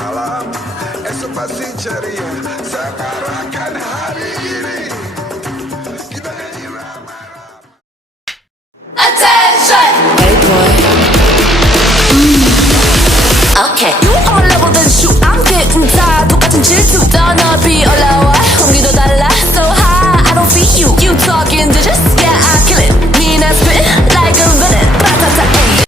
malam. Esok pasti ceria, sekarang hari ini kita nyanyi ramai-ramai. Attention! Hey boy. Okay. You on level then shoot. I'm getting tired. 똑같은 질투. 더 높이 올라와. 공기도 달라. So high. I don't feel you. You talking digits. Yeah, I kill it. Mean I spit like a villain. Ratata, ay.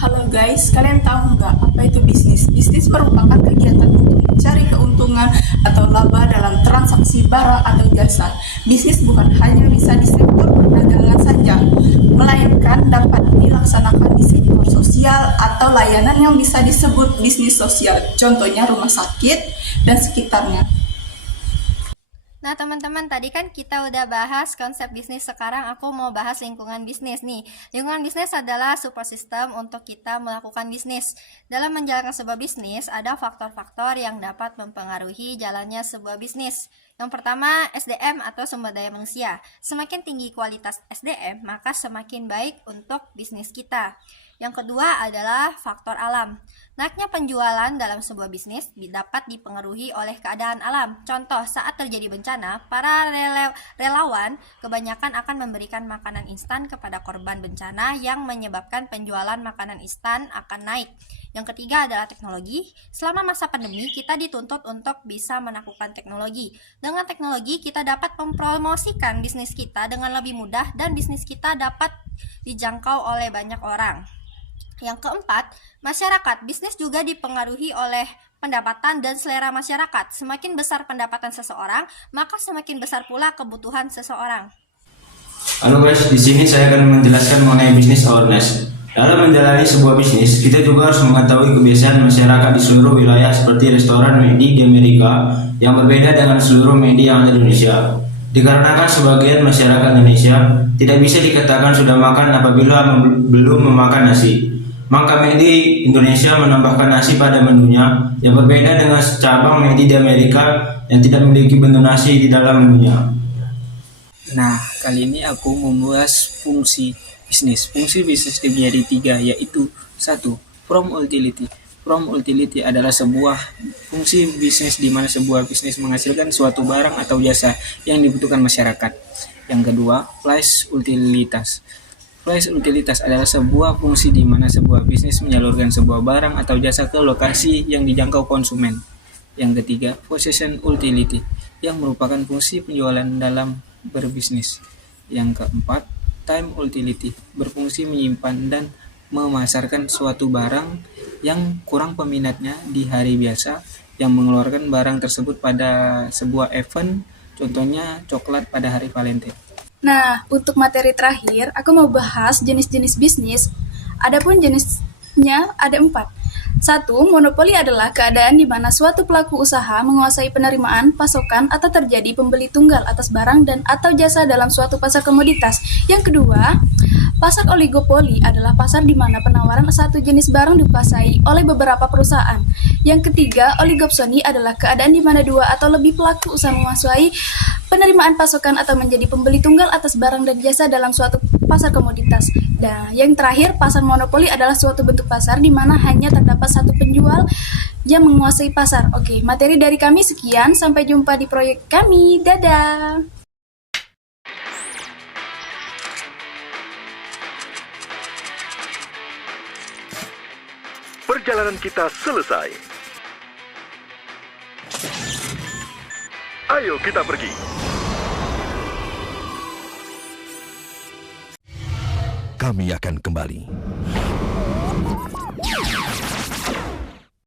Halo guys, kalian tahu nggak apa itu bisnis? Bisnis merupakan kegiatan untuk mencari keuntungan atau laba dalam transaksi barang atau jasa. Bisnis bukan hanya bisa di sektor perdagangan saja, melainkan dapat dilaksanakan di sektor sosial atau layanan yang bisa disebut bisnis sosial. Contohnya rumah sakit dan sekitarnya. Nah teman-teman, tadi kan kita udah bahas konsep bisnis. Sekarang aku mau bahas lingkungan bisnis nih. Lingkungan bisnis adalah support system untuk kita melakukan bisnis. Dalam menjalankan sebuah bisnis, ada faktor-faktor yang dapat mempengaruhi jalannya sebuah bisnis. Yang pertama, SDM atau sumber daya manusia. Semakin tinggi kualitas SDM, maka semakin baik untuk bisnis kita. Yang kedua adalah faktor alam. Naiknya penjualan dalam sebuah bisnis dapat dipengaruhi oleh keadaan alam. Contoh, saat terjadi bencana, para relawan kebanyakan akan memberikan makanan instan kepada korban bencana yang menyebabkan penjualan makanan instan akan naik. Yang ketiga adalah teknologi. Selama masa pandemi, kita dituntut untuk bisa menaklukkan teknologi. Dengan teknologi, kita dapat mempromosikan bisnis kita dengan lebih mudah dan bisnis kita dapat dijangkau oleh banyak orang. Yang keempat, masyarakat. Bisnis juga dipengaruhi oleh pendapatan dan selera masyarakat. Semakin besar pendapatan seseorang, maka semakin besar pula kebutuhan seseorang. Halo guys, di sini saya akan menjelaskan mengenai bisnis awareness. Dalam menjalani sebuah bisnis, kita juga harus mengetahui kebiasaan masyarakat di seluruh wilayah seperti restoran McD di Amerika yang berbeda dengan seluruh McD yang ada di Indonesia. Dikarenakan sebagian masyarakat Indonesia tidak bisa dikatakan sudah makan apabila belum memakan nasi. Maka McD Indonesia menambahkan nasi pada menunya yang berbeda dengan cabang McD di Amerika yang tidak memiliki bentuk nasi di dalam menunya. Nah, kali ini aku membahas fungsi bisnis. Fungsi bisnis dibagi tiga, yaitu 1. From utility. From utility adalah sebuah fungsi bisnis di mana sebuah bisnis menghasilkan suatu barang atau jasa yang dibutuhkan masyarakat. Yang kedua, place utilitas. Place utilitas adalah sebuah fungsi di mana sebuah bisnis menyalurkan sebuah barang atau jasa ke lokasi yang dijangkau konsumen. Yang ketiga, possession utility, yang merupakan fungsi penjualan dalam berbisnis. Yang keempat, time utility, berfungsi menyimpan dan memasarkan suatu barang yang kurang peminatnya di hari biasa, yang mengeluarkan barang tersebut pada sebuah event, contohnya coklat pada hari Valentine. Nah, untuk materi terakhir, aku mau bahas jenis-jenis bisnis. Adapun jenisnya ada 4. 1. Monopoli adalah keadaan di mana suatu pelaku usaha menguasai penerimaan, pasokan, atau terjadi pembeli tunggal atas barang dan atau jasa dalam suatu pasar komoditas. Yang kedua, pasar oligopoli adalah pasar di mana penawaran satu jenis barang dikuasai oleh beberapa perusahaan. Yang ketiga, oligopsoni adalah keadaan di mana 2 atau lebih pelaku usaha menguasai penerimaan pasokan atau menjadi pembeli tunggal atas barang dan jasa dalam suatu pasar komoditas. Dan yang terakhir, pasar monopoli adalah suatu bentuk pasar di mana hanya terdapat satu penjual yang menguasai pasar. Oke, materi dari kami sekian. Sampai jumpa di proyek kami. Dadah! Perjalanan kita selesai. Ayo kita pergi. Kami akan kembali.